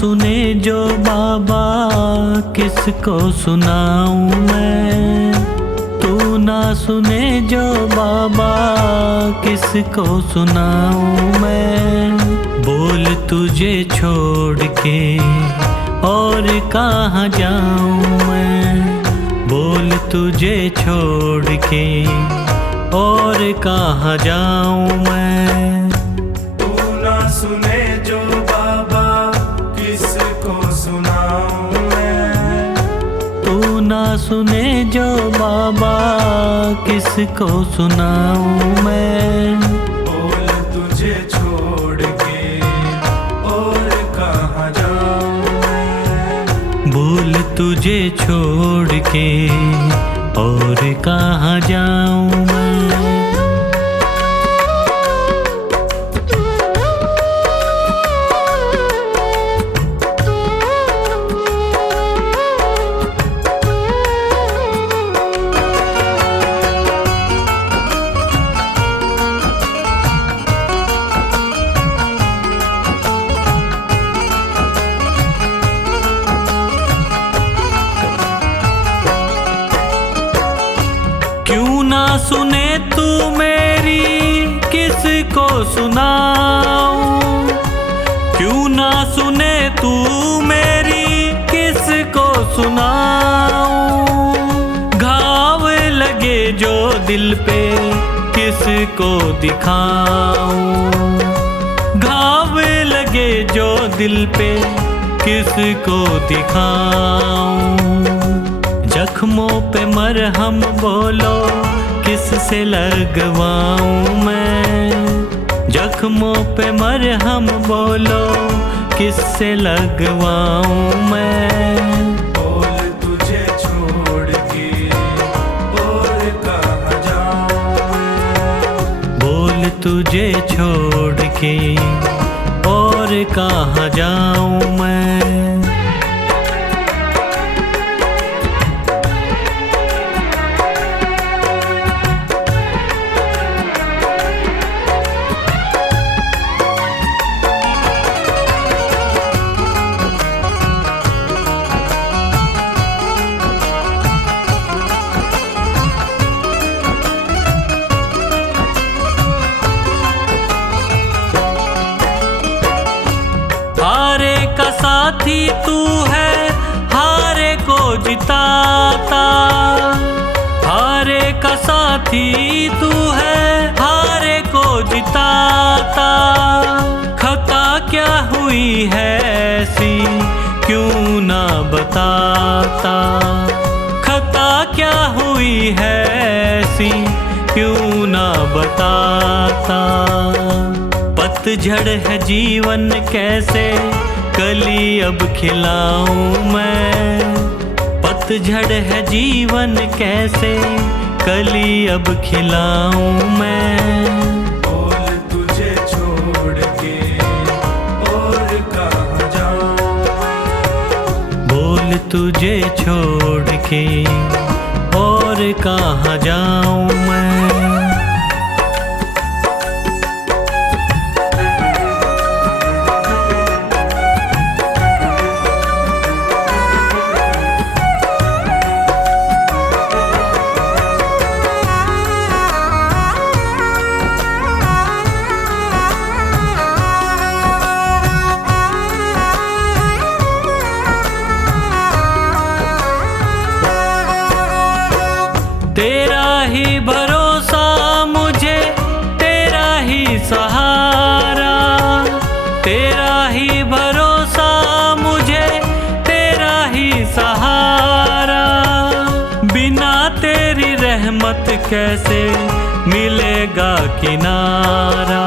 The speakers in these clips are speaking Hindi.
सुने जो बाबा किसको सुनाऊं मैं। तू ना सुने जो बाबा किसको सुनाऊं मैं। बोल तुझे छोड़ के और कहाँ जाऊं मैं। बोल तुझे छोड़ के और कहाँ जाऊं मैं। तू ना सुने जो बाबा किसको सुनाऊं मैं। तू ना सुने जो बाबा किसको सुनाऊं मैं। बोल तुझे छोड़ के और कहाँ जाऊं मैं। बोल तुझे छोड़ के और कहाँ जाऊं मैं। क्यों ना सुने तू मेरी किसको सुनाऊं। क्यों ना सुने तू मेरी किसको सुनाऊं। घाव लगे जो दिल पे किसको दिखाऊं। घाव लगे जो दिल पे किसको दिखाऊं। जख्मों पे मरहम बोलो किससे लगवाऊं मैं। जख्मों पे मरहम बोलो किससे लगवाऊं मैं। बोल तुझे छोड़ के और कहाँ जाऊं मैं। बोल तुझे छोड़ के और कहाँ जाऊं मैं। हारे का साथी तू है हारे को जिताता। हारे का साथी तू है हारे को जिताता। खता क्या हुई है ऐसी क्यों ना बताता। खता क्या हुई है ऐसी क्यों ना बताता। पतझड़ है जीवन कैसे कली अब खिलाऊं मैं। पतझड़ है जीवन कैसे कली अब खिलाऊं मैं। बोल तुझे छोड़ के और कहाँ जाऊं मैं। बोल तुझे छोड़ के और कहाँ जाऊं मैं। तेरा ही भरोसा मुझे तेरा ही सहारा। तेरा ही भरोसा मुझे तेरा ही सहारा। बिना तेरी रहमत कैसे मिलेगा किनारा।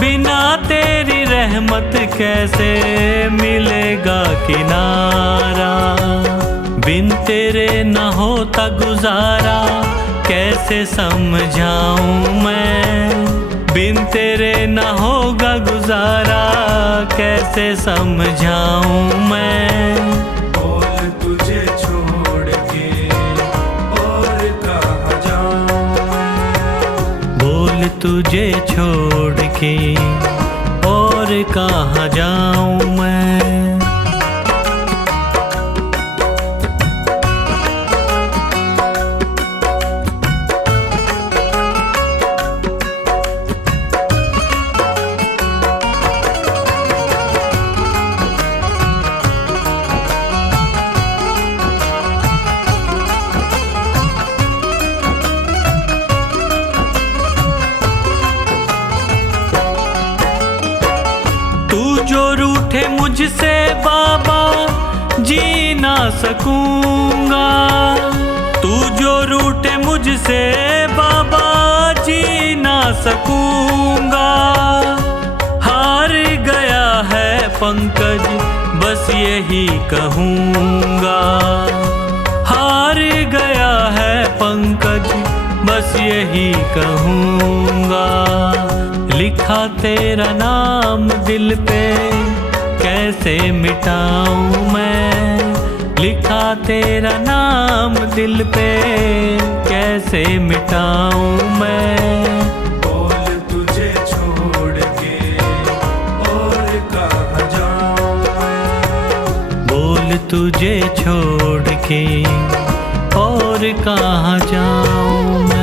बिना तेरी रहमत कैसे मिलेगा किनारा। बिन तेरे न होता गुजारा कैसे समझाऊं मैं। बिन तेरे न होगा गुजारा कैसे समझाऊं मैं। बोल तुझे छोड़ के और कहाँ जाऊं मैं। बोल तुझे छोड़ के और कहाँ जाऊं मैं। बाबा जी ना सकूंगा। तू जो रूठे मुझसे बाबा जी ना सकूंगा। हार गया है पंकज बस यही कहूँगा। हार गया है पंकज बस यही कहूँगा। लिखा तेरा नाम दिल पे कैसे मिटाऊँ मैं। लिखा तेरा नाम दिल पे कैसे मिटाऊँ मैं। बोल तुझे छोड़ के और कहाँ जाऊँ मैं। बोल तुझे छोड़ के और कहाँ जाऊँ मैं।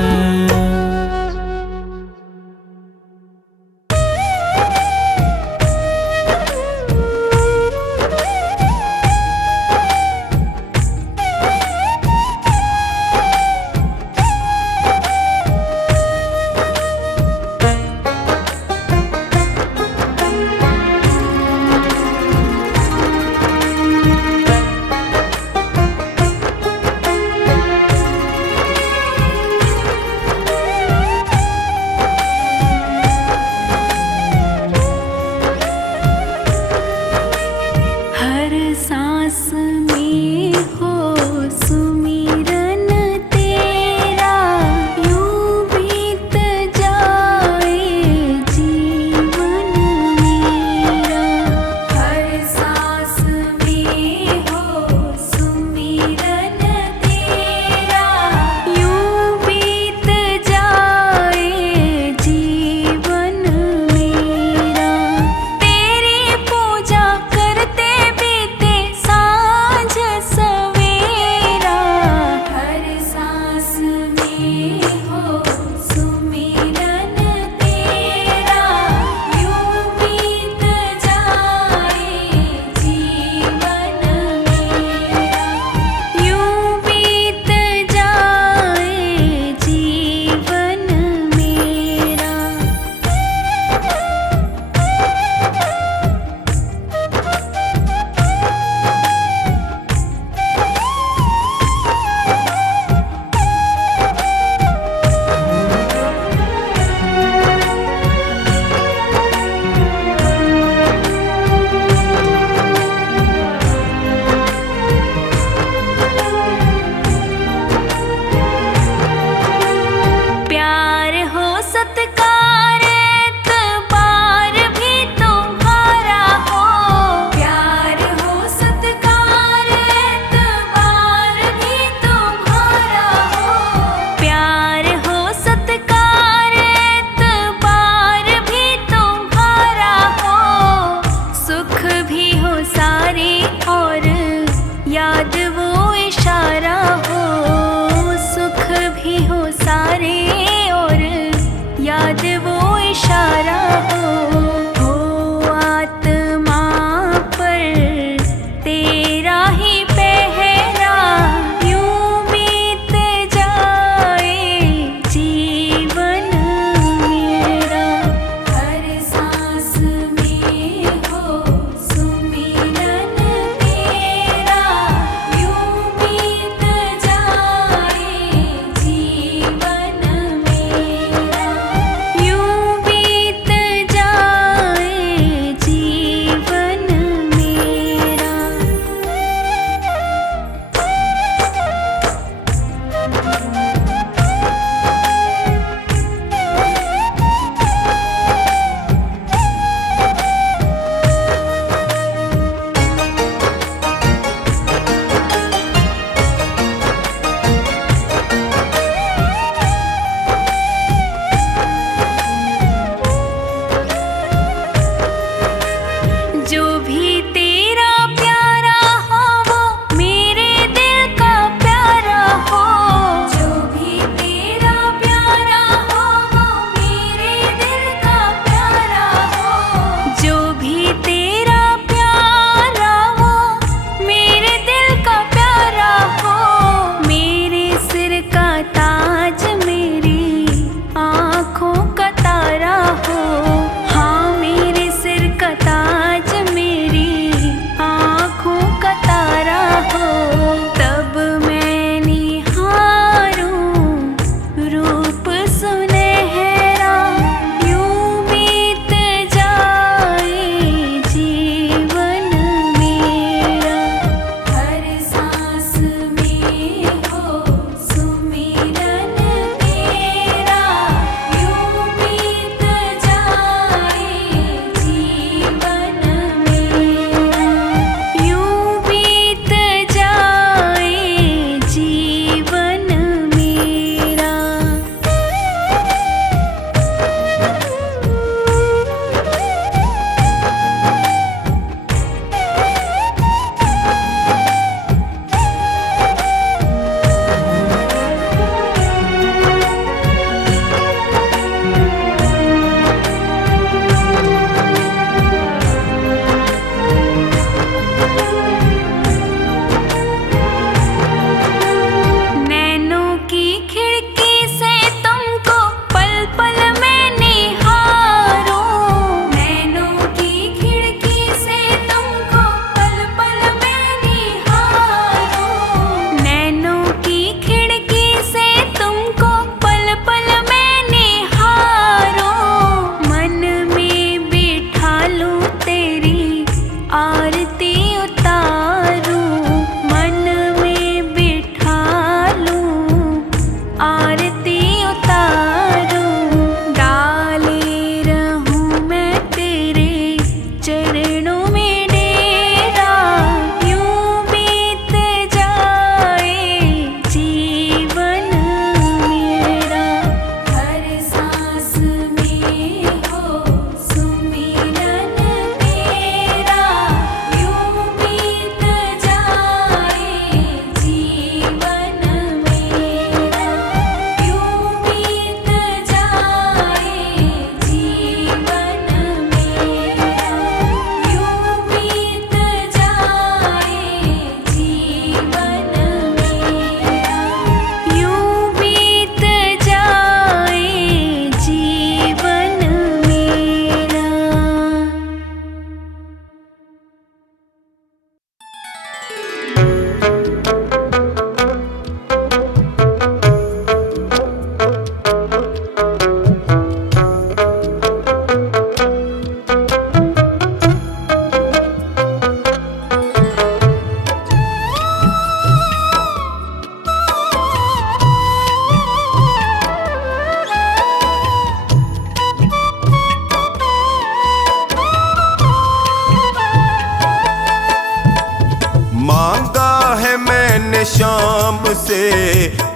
मैंने श्याम से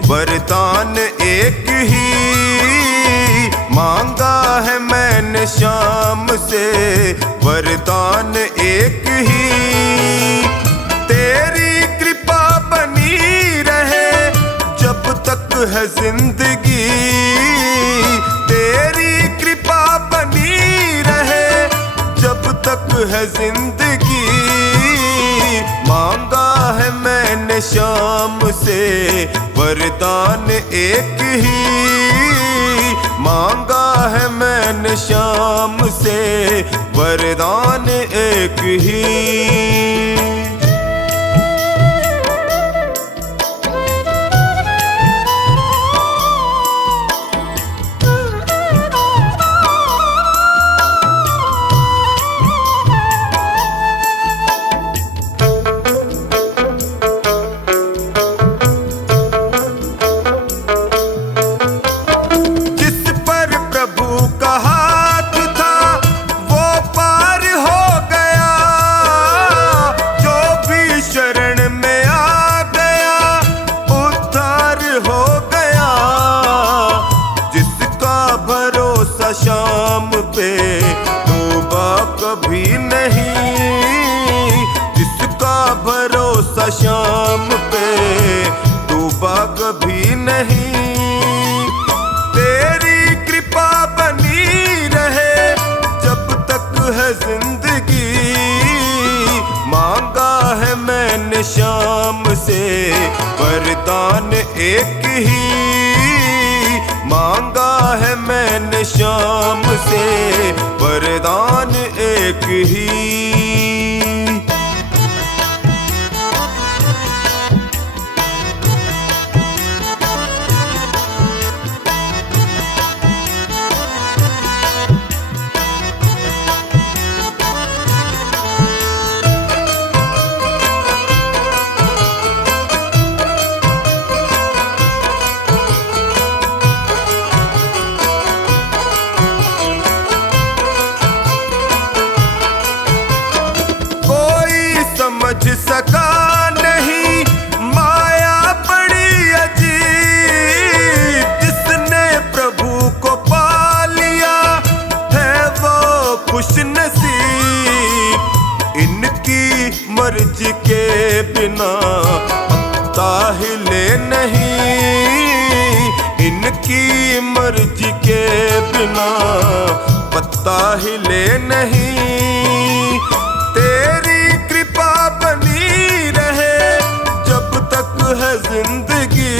वरदान एक ही मांगा है, मैंने श्याम से वरदान एक ही। तेरी कृपा बनी रहे जब तक है जिंदगी, तेरी कृपा बनी रहे जब तक है जिंदगी। मांगा है मैंने श्याम से वरदान एक ही, मांगा है मैंने श्याम से वरदान एक ही। श्याम पे तौबा कभी नहीं, जिसका भरोसा श्याम पे तौबा कभी नहीं। तेरी कृपा बनी रहे जब तक है जिंदगी। मांगा है मैंने श्याम से वरदान एक ही, मांगा है मैंने श्याम से वरदान एक ही। समझ सका नहीं माया बड़ी अजीब, जिसने प्रभु को पा लिया है वो खुश नसीब। इनकी मर्जी के बिना पत्ता हिले नहीं, इनकी मर्जी के बिना पत्ता हिले नहीं। तेरी कृपा बनी रहे जब तक है जिंदगी।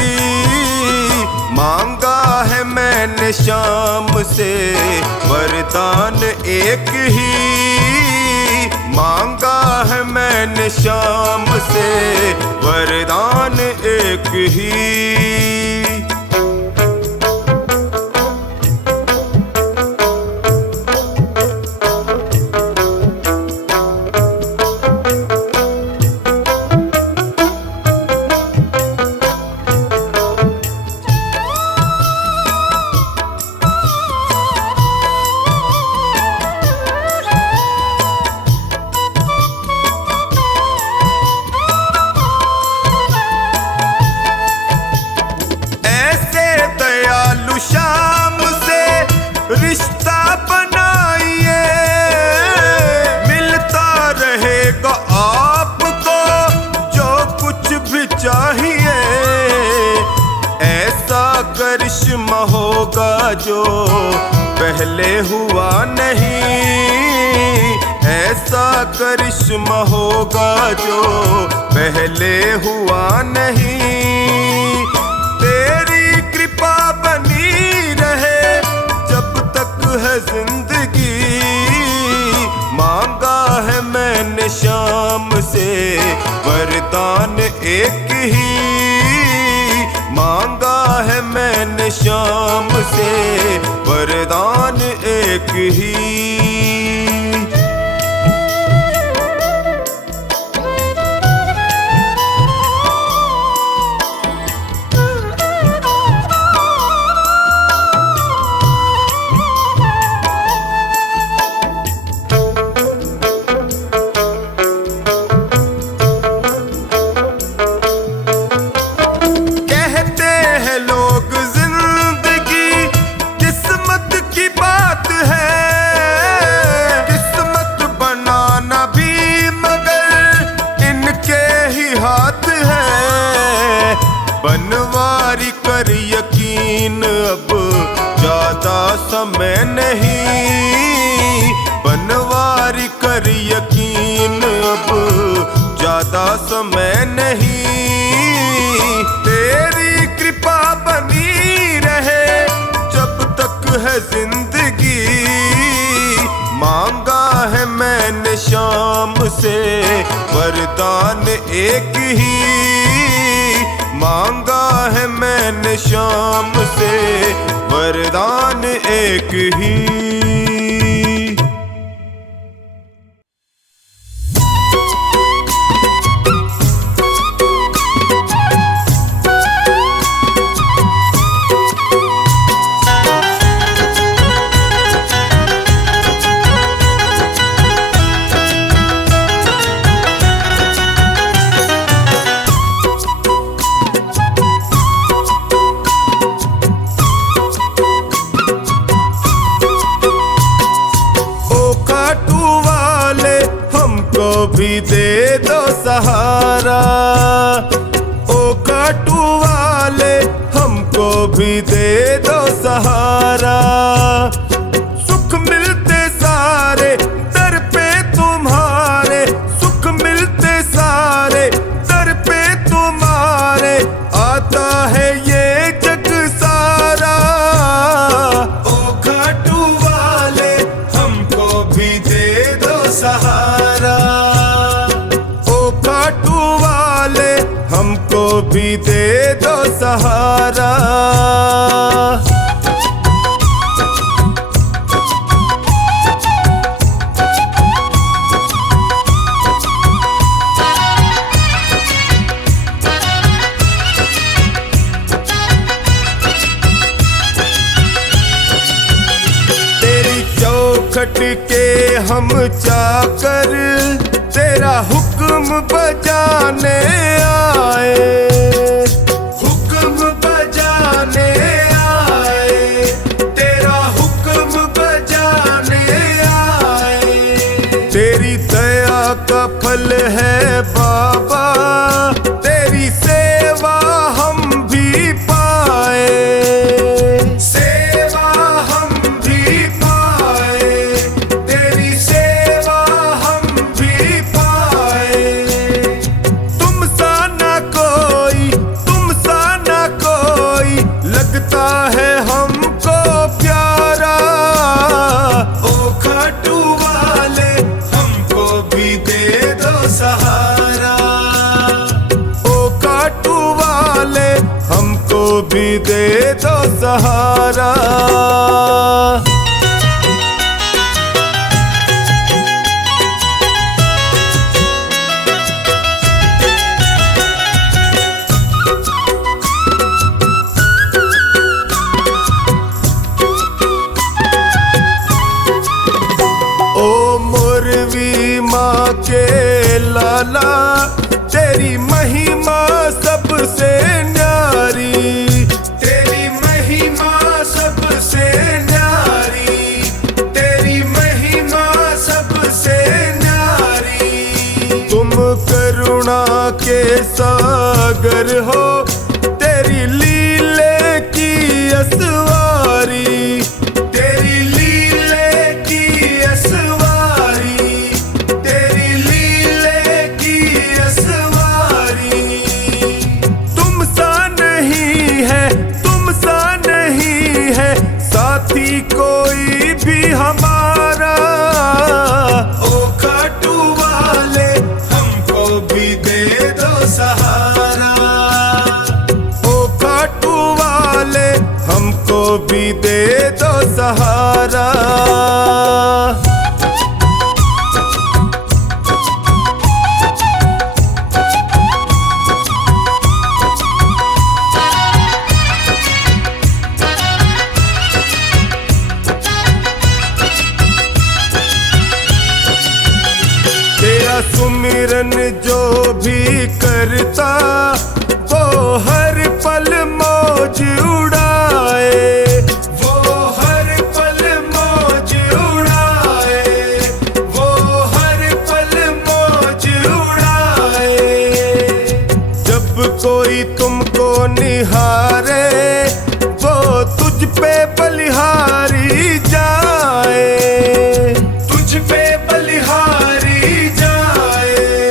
मांगा है मैंने श्याम से वरदान एक ही, मांगा है मैंने श्याम से वरदान एक ही। श्याम से रिश्ता बनाइए, मिलता रहेगा आपको जो कुछ भी चाहिए। ऐसा करिश्मा होगा जो पहले हुआ नहीं, ऐसा करिश्मा होगा जो पहले हुआ नहीं। तेरी कृपा बनी रहे जब तक है जिंदगी। मांगा है मैंने श्याम से वरदान एक ही, मांगा है मैंने श्याम से वरदान एक ही। अब ज्यादा समय नहीं, तेरी कृपा बनी रहे जब तक है जिंदगी। मांगा है मैंने शाम से वरदान एक ही, मांगा है मैंने शाम से वरदान एक ही। भी दे दो सहारा, ओ काटू वाले हमको भी दे दो सहारा। सुख मिलते सारे दर पे तुम्हारे, सुख मिलते सारे दर पे तुम्हारे, आता है ये जग सारा। ओ काटू वाले हमको भी दे दो सहारा, हमको भी दे दो सहारा। तेरी चौखट के हम चाकर, तेरा हुक्म बजाने आए, हुक्म बजाने आए, तेरा हुक्म बजाने आए। तेरी दया का फल है बाबा, तेरी सेवा हम भी पाए, सेवा हम भी पाए, तेरी सेवा हम भी पाए। तुम सा ना कोई, तुम सा ना कोई लगता है हमको प्यारा। ओ खाटू वाले हमको भी दे दो सहारा, ओ खाटू वाले हमको भी दे दो सहारा। के लाला तेरी महिमा सबसे न्यारी, तेरी महिमा सबसे न्यारी, तेरी महिमा सबसे न्यारी। तुम करुणा के सागर हो, तेरी लीले की असवारी, तेरी लीले की असवारी, तुम सा नहीं है साथी कोई भी हमारा। ओ खाटू वाले हमको भी दे दो सहारा, ओ खाटू वाले हमको भी दे दो सहारा। सुमिरन जो भी करता वो हर पल मौज उड़ाए, वो हर पल मौज उड़ाए, वो हर पल मौज उड़ाए। जब कोई तुमको निहारे वो तुझ पे बलिहारी जाए, तुझ पे बलिहारी जाए,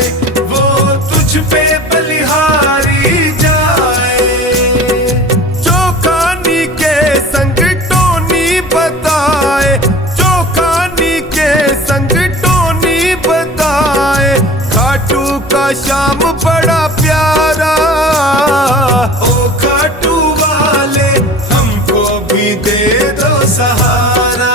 श्याम बड़ा प्यारा। ओ खाटू वाले हमको भी दे दो सहारा,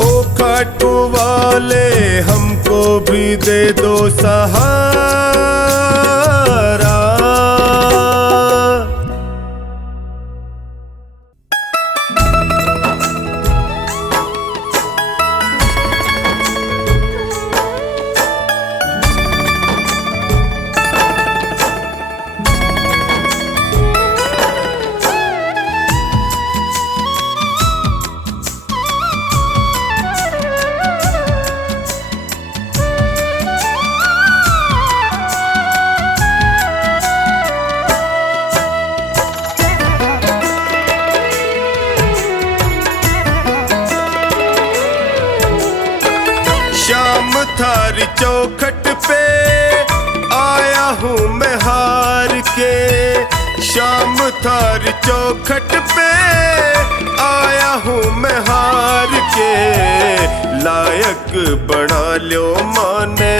ओ खाटू वाले हमको भी दे दो सहारा। श्याम थारी चौखट पे आया हूँ मैं हार के, श्याम थारी चौखट पे आया हूँ मैं हार के। लायक बना लो माने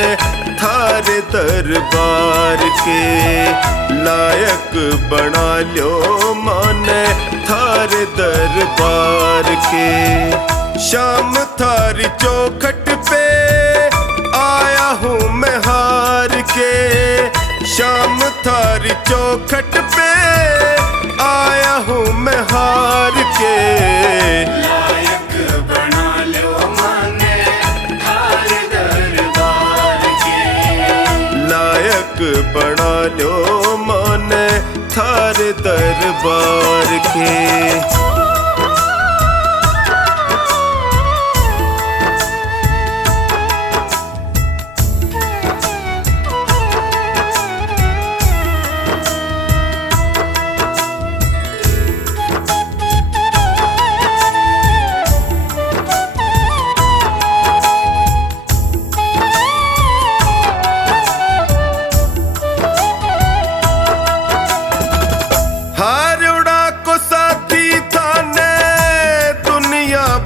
थारे दरबार के, लायक बना लो माने थारे दरबार के। श्याम थारी चौखट पे आया हूँ मैं हार के, श्याम थारी चौखट पे आया हूँ मैं हार के। लायक बना लो माने थारे दरबार के, लायक बना लो माने थारे दरबार के।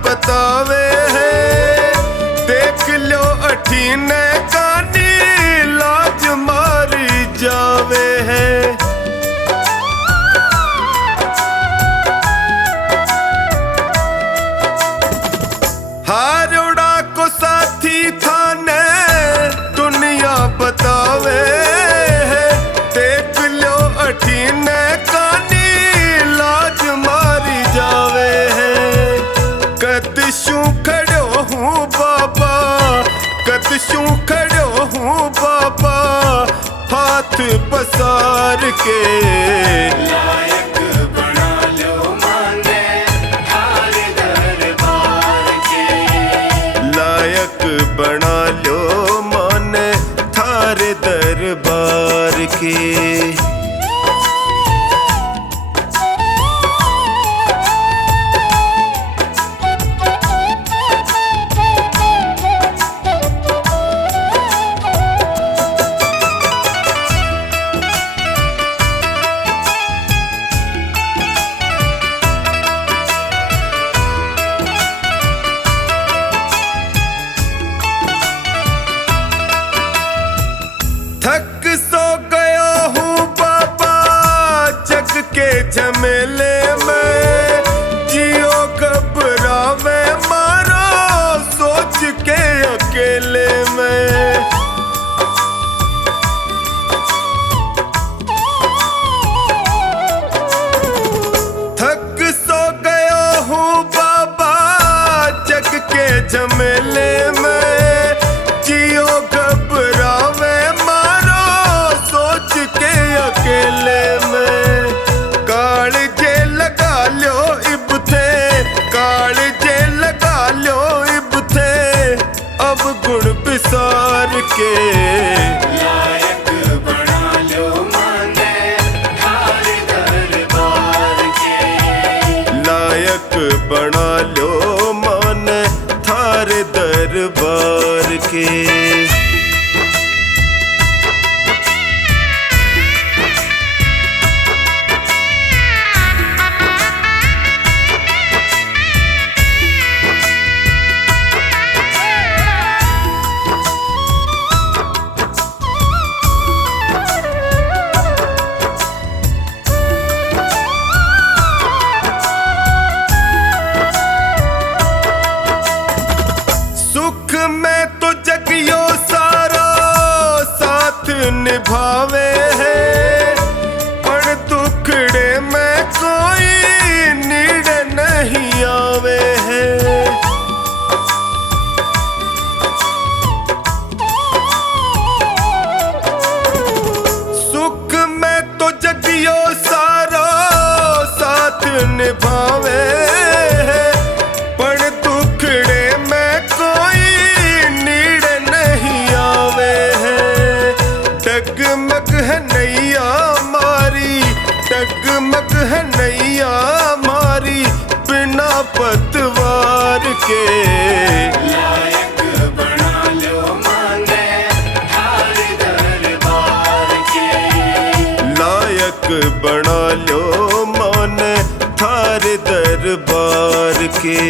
बतावे है देख लो अठीने कानी लाज मारी जावे है। हारोड़ा को साथी थाने दुनिया बतावे है देख लो अठीने कानी लाज मारी जावे है। कदशू खड़ो हूँ बाबा, कदशू खड़ो हूँ बाबा हाथ पसार के। लायक बना लो माने थारे दरबार के, लायक बना लो माने थारे दरबार के। थक सो गया हूँ भावे है, पर दुखड़े में कोई नीड़ नहीं आवे है। सुख में तो जगियो सारा साथ निभावे है, पर दुखड़े में कोई नीड़ नहीं आवे है। डगमग है नैया मारी, डगमग है नैया मारी, बिना पतवार के। लायक बना लो माने थार दरबार के। लायक बना लो माने थार दरबार के।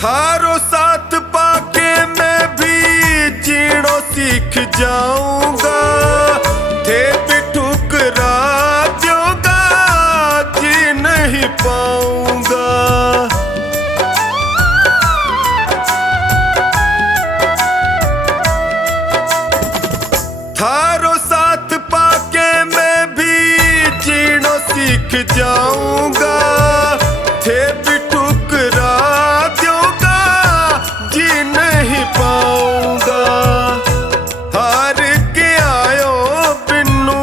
थारो साथ पाके मैं भी जीणो सीख जाऊंगा। थे भी ठुकरा दोगा जी नहीं पाऊंगा। थारो साथ पाके मैं भी जीणो सीख जाऊंगा। थे भी ठुकरा दोगा जी नहीं पाऊंगा। हार के आयो बिन्नू,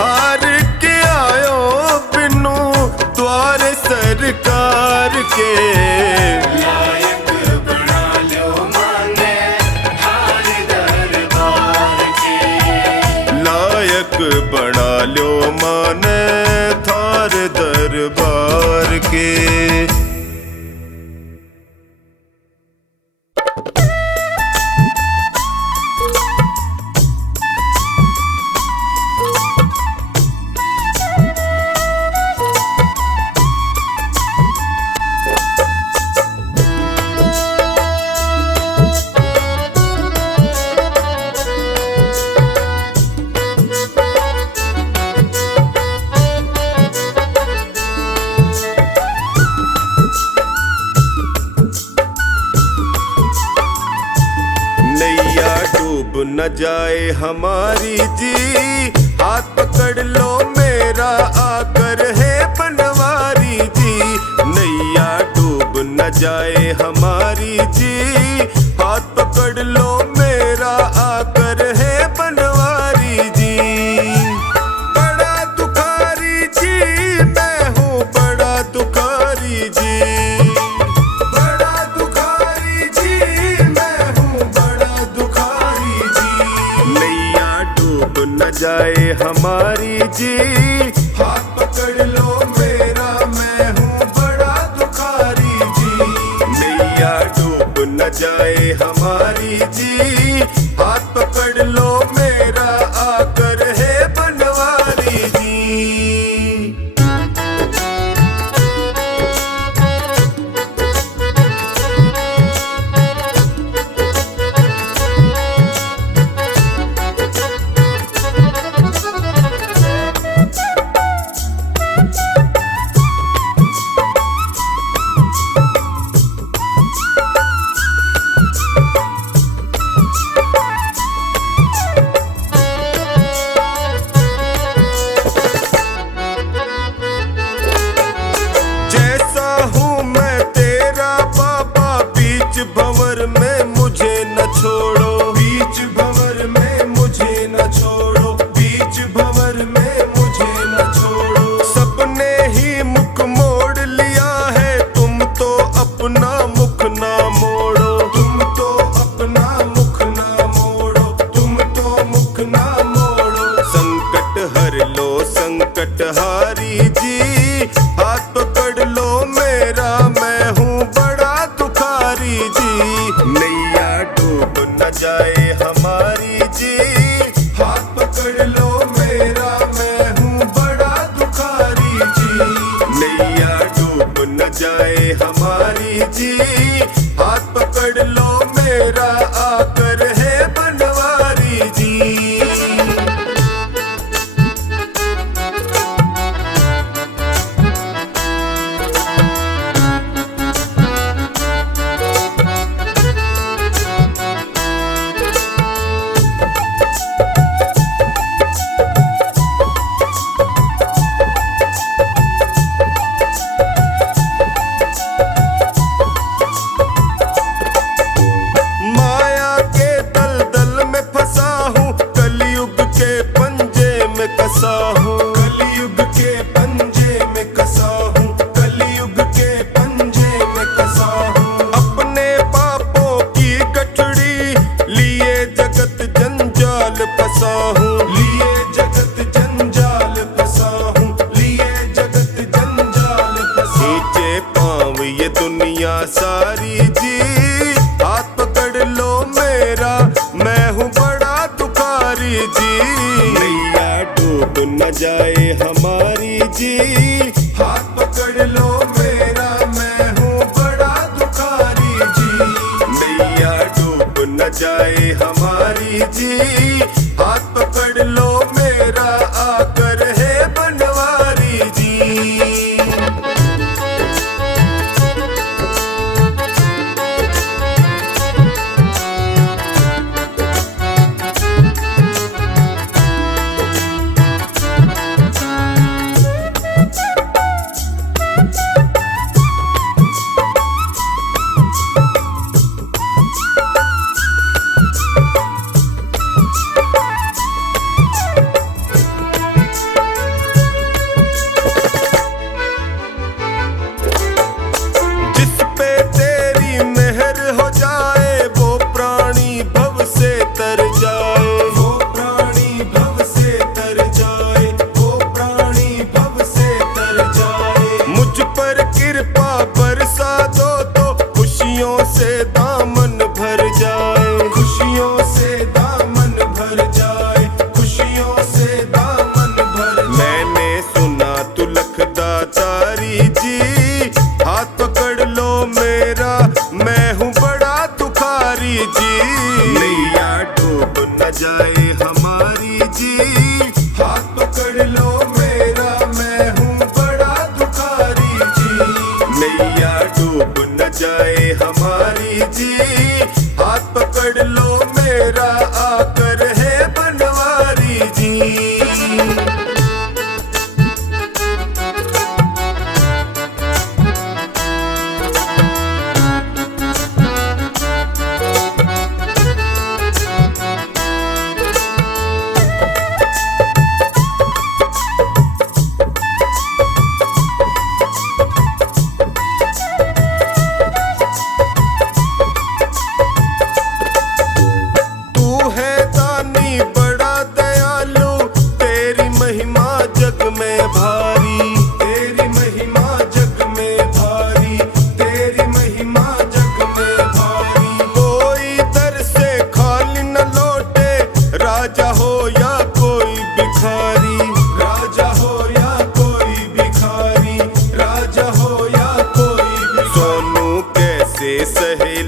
हार के आयो बिन्नू, द्वारे सरकार के। लायक बना लो माने थार दरबार के। लायक बना लो माने थार दरबार के। नैया डूब न जाए हमारी जी, हाथ पकड़ लो मेरा आकर है बनवारी जी। नैया डूब न जाए हमारी जी, हाथ पकड़ लो मेरा आकर है बनवारी जी। बड़ा दुखारी जी मैं हूँ, बड़ा दुखारी जी। बड़ा दुखारी जी मैं हूँ, बड़ा दुखारी जी। नैया डूब न जाए हमारी जी, हाथ पकड़ लो मेरा मैं हूँ बड़ा दुखारी जी। नैया डूब न जाए हमारी जी, हाथ पकड़ लो मेरा आकर है बनवारी जी। हाथ पकड़ लो मेरा मैं हूँ बड़ा न जाए हमारी जी। हाथ पकड़ लो मेरा, मैं हूँ बड़ा दुखारी जी। नैया डूब न जाए हमारी जी। हाथ पकड़ लो मेरा, आकर है बनवारी जी। जाए हमारी जी। हाथ पकड़ लो मेरा, मैं हूँ बड़ा दुखारी जी। नैया डूब न जाए हमारी जी। हाथ पकड़ लो मेरा, आकर है बनवारी जी।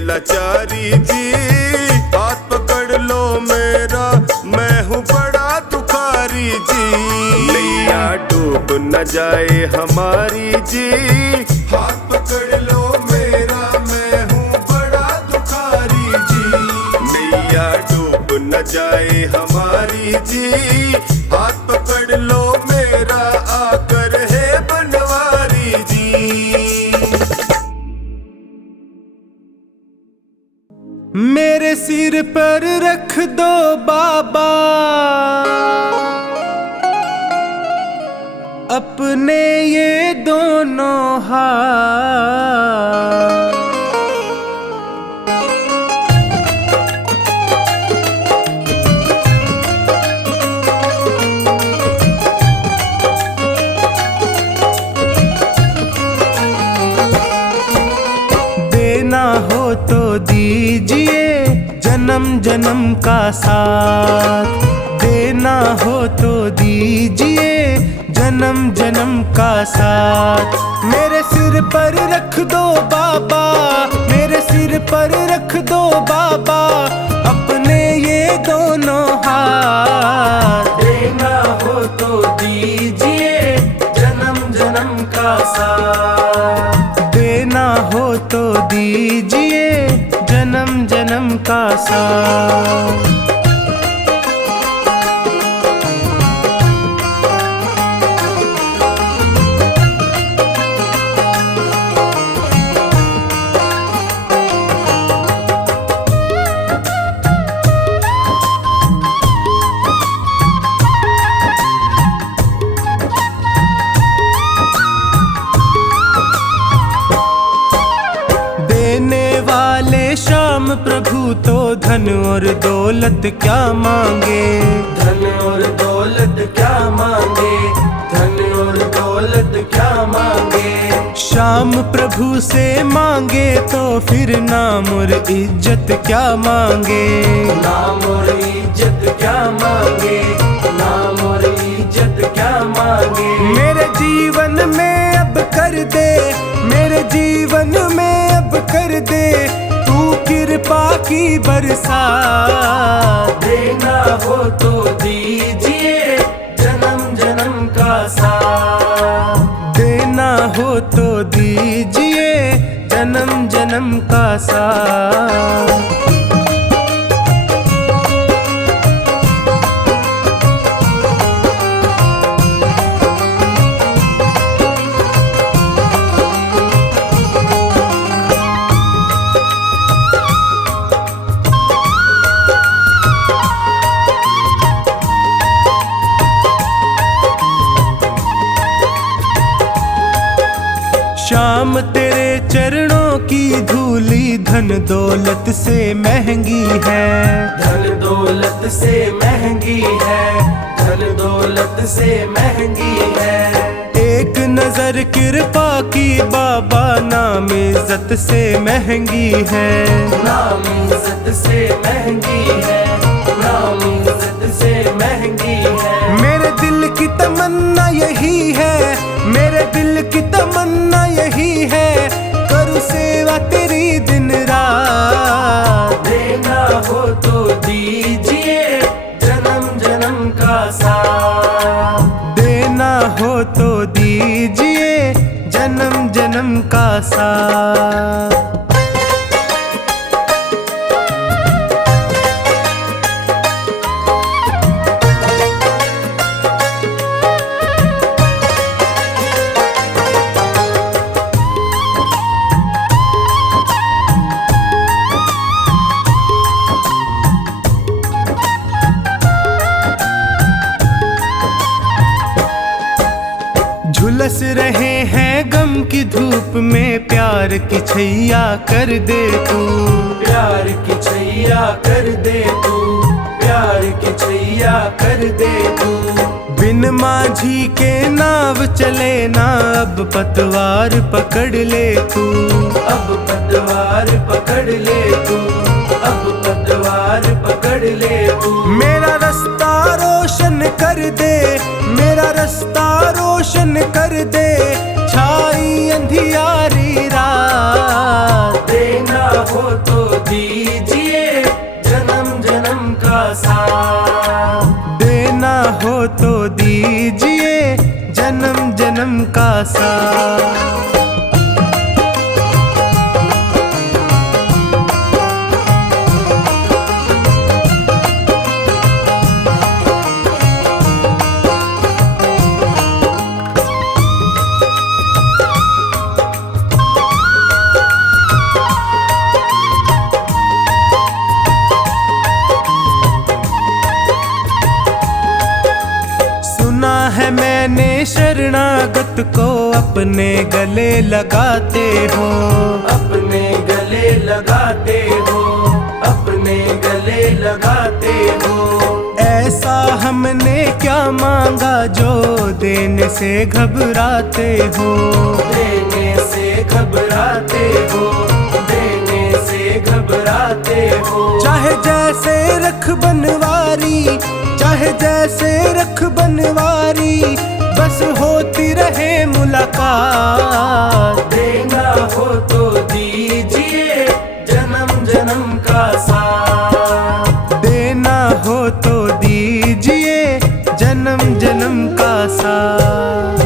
लाचारी जी। हाथ पकड़ लो मेरा, मैं हूँ बड़ा दुखारी जी। नैया डूब न जाए हमारी जी। हाथ पकड़ लो मेरा, मैं हूँ बड़ा दुखारी जी। नैया डूब न जाए हमारी जी। हाथ पकड़ लो मेरा, आकर है बनवारी जी। मेरे सिर पर रख दो बाबा अपने ये दोनों हाथ। देना हो तो दीजिए जन्म जन्म का साथ। देना हो तो दीजिए जन्म जन्म का साथ। मेरे सिर पर रख दो बाबा, मेरे सिर पर रख दो बाबा अपने ये दोनों हाथ। देना हो तो दीजिए जन्म जन्म का साथ। देना हो तो दीजिए जन्म जन्म का साथ। श्याम प्रभु तो धन और दौलत क्या मांगे। धन और दौलत क्या मांगे। धन और दौलत क्या मांगे। श्याम प्रभु से मांगे तो फिर नाम और इज्जत क्या मांगे। नाम और इज्जत क्या मांगे। नाम और इज्जत क्या क्या मांगे। मेरे जीवन में अब कर दे, मेरे जीवन में अब कर दे तू कृपा की बरसा। देना हो तो दीजिए जन्म जन्म का साथ, देना हो तो दीजिए जन्म जन्म का साथ। श्याम तेरे चरणों की धूली धन दौलत से महंगी है, धन दौलत से महंगी है, धन दौलत से महंगी है। एक नजर कृपा की बाबा नाम इज्जत से महंगी है, नाम इज्जत से महंगी है, नाम इज्जत से महंगी है। मेरे दिल की तमन्ना यही है, मेरे दिल की तमन्ना यही है, करूँ सेवा तेरी दिन रात। देना हो तो दीजिए जन्म जन्म का साथ, देना हो तो दीजिए जन्म जन्म का साथ। झुलस रहे हैं गम की धूप में, प्यार की छैया कर दे तू, प्यार की छैया कर दे तू, प्यार की छैया कर दे तू। बिन माझी के नाव चले ना, अब पतवार पकड़ ले तू, अब पतवार पकड़ ले तू, अब पतवार पकड़ ले तू। मेरा रास्ता रोशन कर दे, मेरा रास्ता रोशन कर दे, छाई अंधियारी रात। देना हो तो दीजिए जन्म जन्म का साथ, देना हो तो दीजिए जन्म जन्म का साथ। है मैंने शरणागत को अपने गले लगाते हो, अपने गले लगाते हो, अपने गले लगाते हो। ऐसा हमने क्या मांगा जो देने से घबराते हो, देने से घबराते हो, देने से घबराते हो। चाहे जैसे रख बनवारी, चाहे जैसे रख बनवारी, बस होती रहे मुलाकात। देना हो तो दीजिए जन्म जन्म का साथ, देना हो तो दीजिए जन्म जन्म का साथ।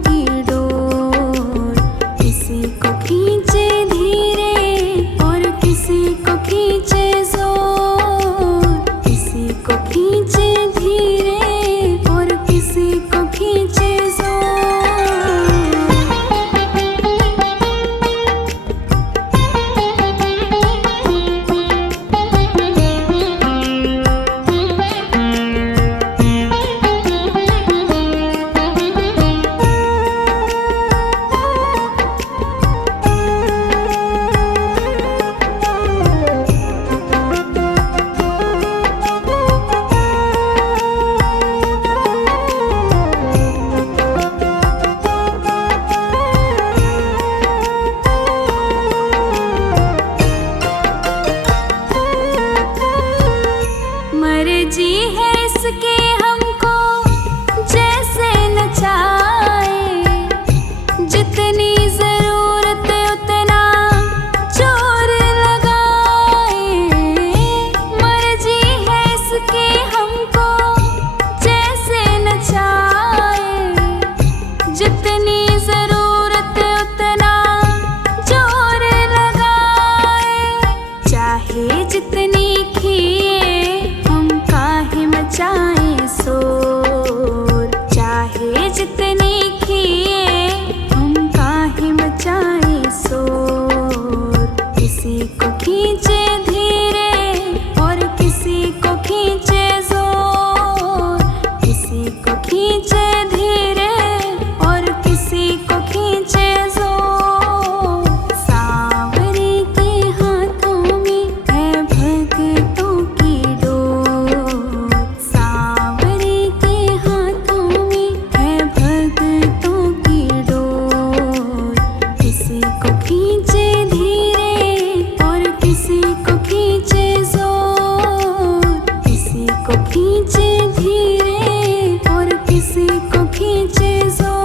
की जरूरत उतना जोर लगाए, चाहे जितनी खिए हम काहे मचाए शोर, चाहे जितनी खिए हम काहे मचाए शोर। किसी को खींचे धीरे और किसी को खींचे जोर, किसी को खींचे धीरे और किसी को खींचे जोर। सांवरे के हाथों में है भक्तों की डोर, सांवरे के हाथों में है भक्तों की डोर। किसी को खींचे धीरे और किसी को खींचे जोर, किसी को खींचे धीरे और किसी को खींचे जोर।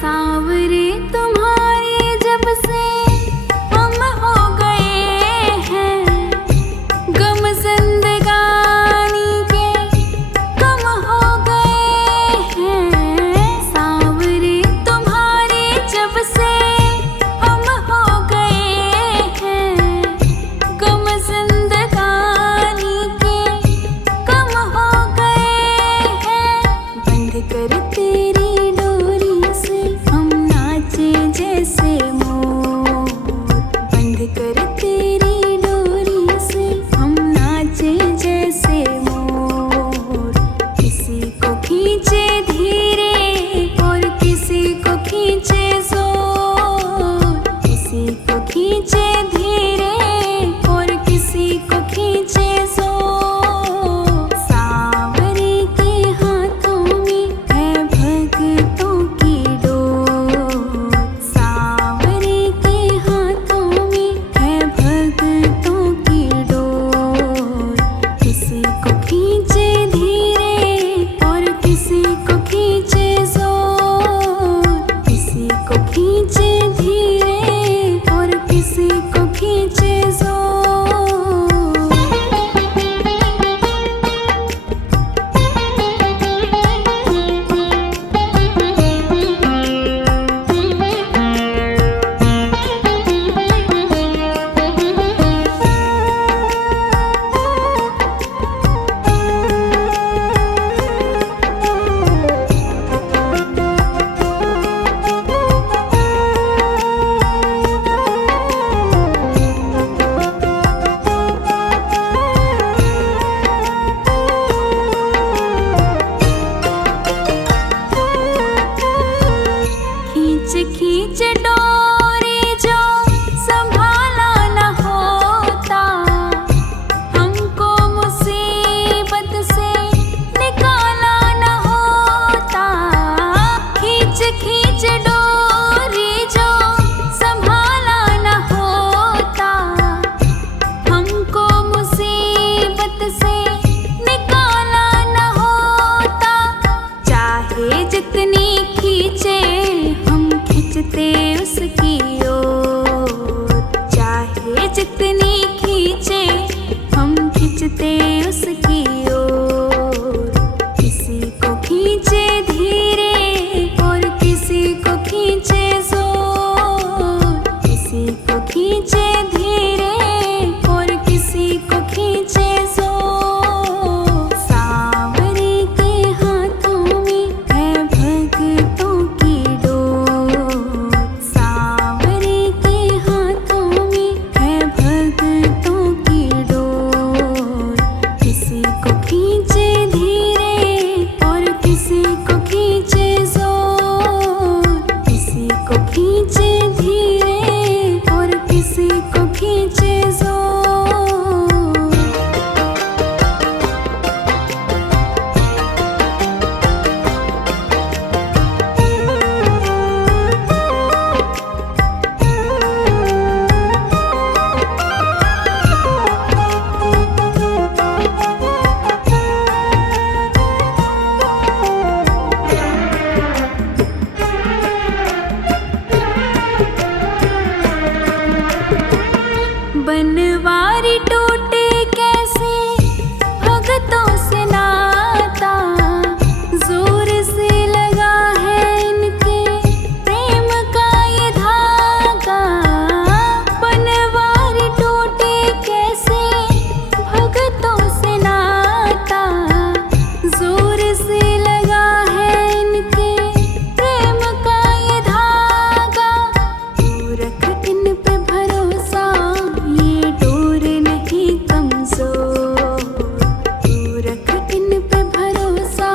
सांवरे तुम्हारे जब से हम हो गए हैं, गम जिंदगानी के कम हो गए हैं। सांवरे तुम्हारे जब से हम हो गए हैं, गम जिंदगानी के कम हो गए हैं। बंद कर तेरी डोरी से हम नाचे जैसे मोर, बंद कर तेरी डोरी से हम नाचे जैसे मोर। किसी को खींचे धीरे और किसी को खींचे जोर, किसी को खींचे धीरे और किसी को खींचे जोर। सांवरे के हाथों में है भक्तों की डोर, सांवरे के हाथों में है भक्तों की डोर। किसी को खींचे धीरे और किसी को खींचे जोर, किसी को खींचे धीरे और किसी को खींचे जोर। खींच खींच डोरी जो संभाला न होता, हमको मुसीबत से निकाला न होता। खींच खींच डोरी जो संभाला न होता, हमको मुसीबत से निकाला न होता। चाहे जितनी खींचे हम खींचते उसकी ओर, चाहे जितनी खींचे हम खींचते उसकी ओर। किसी को खींचे धीरे और किसी को खींचे जोर, किसी को खींचे धीरे और किसी को खींचे जोर। सांवरे के हाथों में है भक्तों की डोर, सांवरे के हाथों में है भक्तों की डोर। किसी को खींचे धीरे और किसी को खींचे जोर, किसी को खींचे धीरे और किसी को खींचे जोर। बनवारी टूटे कैसे भगतों से नाता, जोर से लगा है इनके प्रेम का ये धागा। बनवारी टूटे कैसे भगतों से नाता, जोर से लगा है इनके प्रेम का ये धागा। तू रख इन पे भरोसा, ये डोर नहीं कमजोर। तू रख इन पे भरोसा,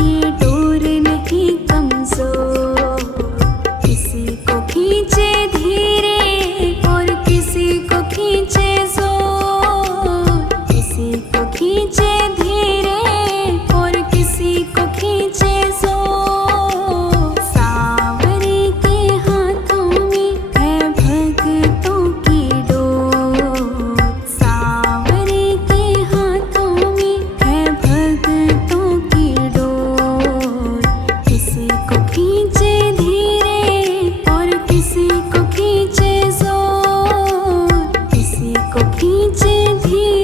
ये डोर नहीं कमजोर। किसी को खींचे धीरे और किसी को खींचे जोर, किसी को खींचे धीरे और किसी को खींचे जोर। सांवरे के हाथों में है भगतों की डोर, सांवरे के हाथों में है भगतों की डोर। किसी को खींचे धीरे और किसी को खींचे जोर, किसी को खींचे धीरे